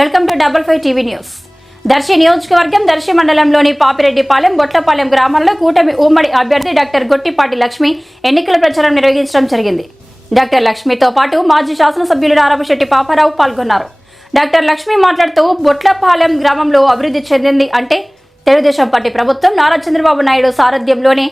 Welcome to double five TV news. Darshi నియోజకవర్గం దర్శి మండలంలోని పాపిరెడ్డిపాలెం బొట్లపాలెం గ్రామంలో కూటమి ఉమ్మడి అభ్యర్థి డాక్టర్ గొట్టిపాటి లక్ష్మి ఎన్నికల ప్రచారం నిర్వహించడం జరిగింది. డాక్టర్ లక్ష్మితో పాటు మాజీ శాసనసభ్యులు నారాయణశెట్టి పాపారావు పాల్గొన్నారు. డాక్టర్ లక్ష్మి మాట్లాడుతూ బొట్లపాలెం గ్రామంలో అభివృద్ధి చెందింది అంటే తెలుగుదేశం పార్టీ ప్రభుత్వం నారా చంద్రబాబు నాయుడు సారథ్యంలోనే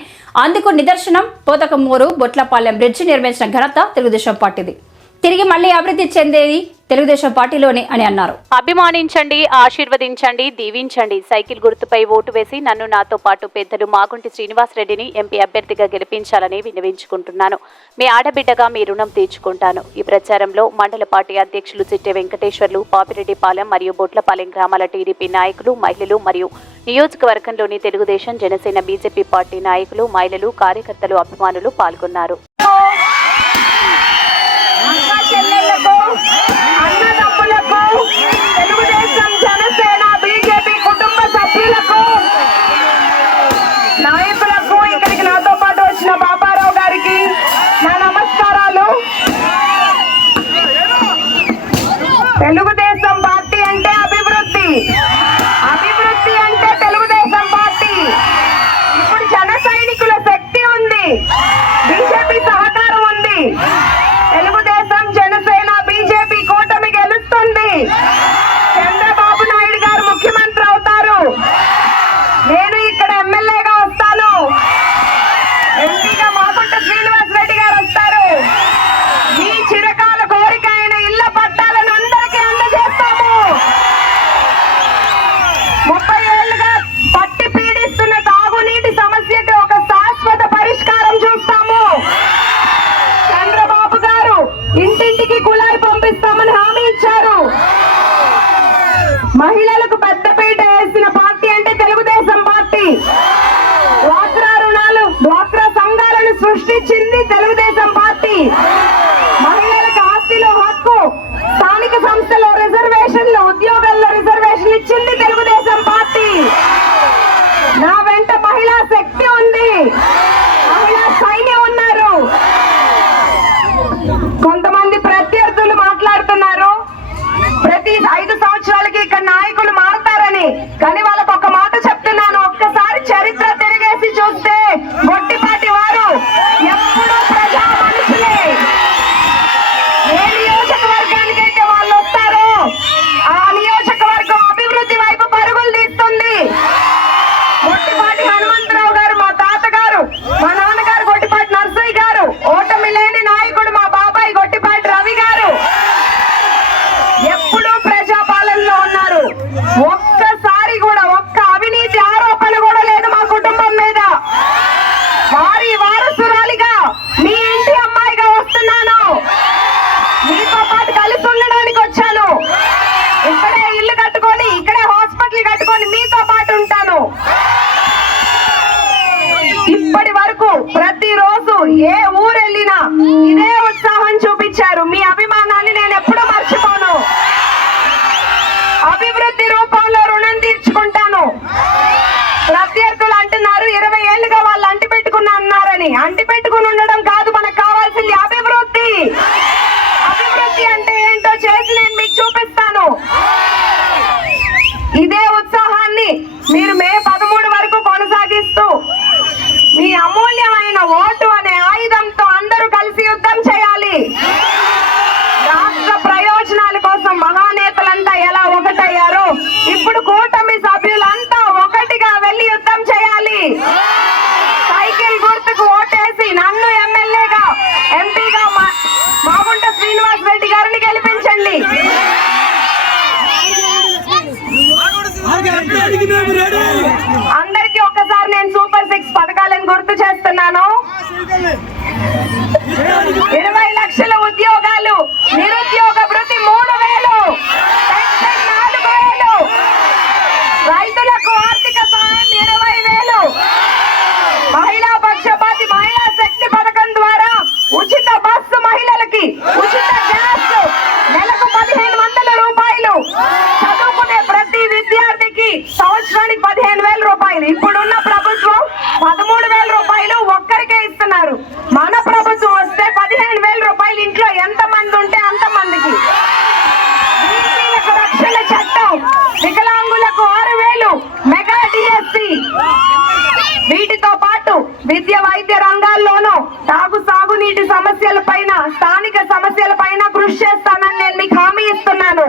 అందుకు నిదర్శనం. పోతకమూరు బొట్లపాలెం బ్రిడ్జి నిర్మించిన ఘనత తెలుగుదేశం పార్టీది. తిరిగి మళ్ళీ అభివృద్ధి చెందేది తెలుగుదేశం పార్టీలోనే అని అన్నారు. అభిమానించండి ఆశీర్వదించండి దీవించండి. సైకిల్ గుర్తుపై ఓటు వేసి నన్ను నాతో పాటు పెద్దలు మాగుంటి శ్రీనివాసరెడ్డిని ఎంపీ అభ్యర్థిగా గెలిపించాలని విన్నవించుకుంటున్నాను మీ ఆడబిడ్డగా మీ రుణం తీర్చుకుంటాను. ఈ ప్రచారంలో మండల పార్టీ అధ్యక్షులు చిట్టె వెంకటేశ్వర్లు పాపిరెడ్డిపాలెం మరియు బొట్లపాలెం గ్రామాల టీడీపీ నాయకులు మహిళలు మరియు నియోజకవర్గంలోని తెలుగుదేశం జనసేన బీజేపీ పార్టీ నాయకులు మహిళలు కార్యకర్తలు అభిమానులు పాల్గొన్నారు. చెల్లెళ్ళకు తెలుగుదేశం జనసేన బీజేపీ కుటుంబ సభ్యులకు నాయకులకు ఇక్కడికి నాతో పాటు వచ్చిన బాబారావు గారికి నా నమస్కారాలు. తెలుగుదేశం మీ వారసురాలిగా మీ ఇంటి అమ్మాయిగా వస్తున్నాను. మీతో పాటు కలిసి ఉండడానికి వచ్చాను. ఇక్కడే ఇల్లు కట్టుకొని ఇక్కడే హాస్పిటల్ కట్టుకొని మీతో పాటు ఉంటాను. ఇప్పటి వరకు ప్రతిరోజు ఏ ఊరు వెళ్ళినా ఇదే ఉత్సాహం చూపించారు విద్య వైద్య రంగాల్లోనూ తాగు సాగునీటి సమస్యల పైన స్థానిక సమస్యల పైన కృషి చేస్తానని నేను మీకు హామీ ఇస్తున్నాను.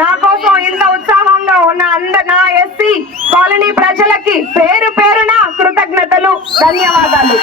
నా కోసం ఇంత ఉత్సాహంగా ఉన్న అంద నా ఎస్సీ కాలనీ ప్రజలకి పేరు పేరున కృతజ్ఞతలు ధన్యవాదాలు.